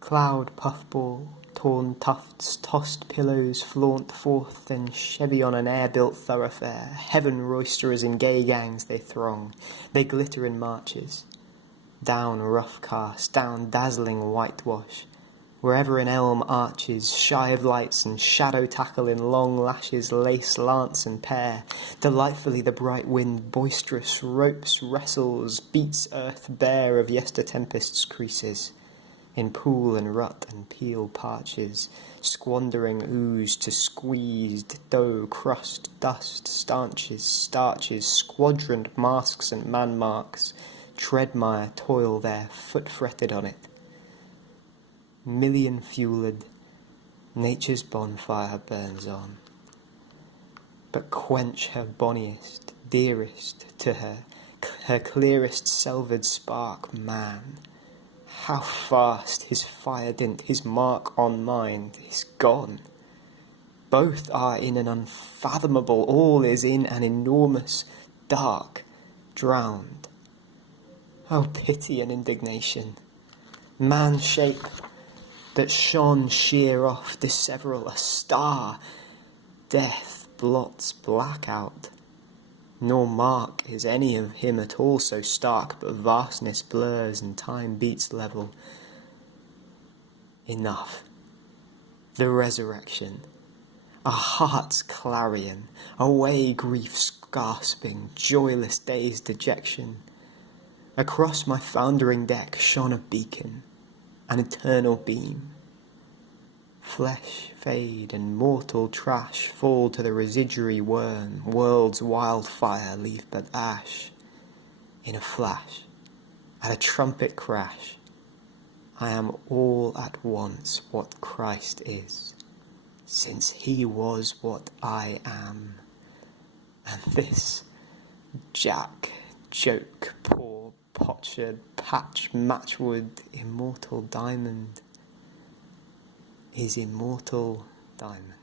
Cloud puffball, torn tufts, tossed pillows flaunt forth in Chevy on an air-built thoroughfare. Heaven roisterers in gay gangs they throng. They glitter in marches. Down rough cast, down dazzling whitewash. Wherever an elm arches, shy of lights and shadow tackle in long lashes, lace, lance and pear. Delightfully the bright wind, boisterous, ropes, wrestles, beats earth bare of yester-tempest's creases. In pool and rut and peel parches, squandering ooze to squeezed dough, crust, dust, stanches, starches, squadroned masks and man-marks, treadmire toil there, foot fretted on it. Million-fueled, nature's bonfire burns on. But quench her bonniest, dearest to her clearest selved spark, man. How fast his fire dint, his mark on mind, is gone. Both are in an unfathomable, all is in an enormous, dark, drowned. Oh, pity and indignation! Man-shape that shone sheer off, disseveral, a star. Death blots black out. Nor mark is any of him at all so stark, but vastness blurs and time beats level. Enough. The resurrection. A heart's clarion. Away grief's gasping, joyless day's dejection. Across my foundering deck shone a beacon, an eternal beam. Flesh fade and mortal trash fall to the residuary worm, world's wildfire leave but ash. In a flash, at a trumpet crash, I am all at once what Christ is, since he was what I am. And this jack, joke, poor, potsherd, patch, matchwood, immortal diamond is immortal diamond.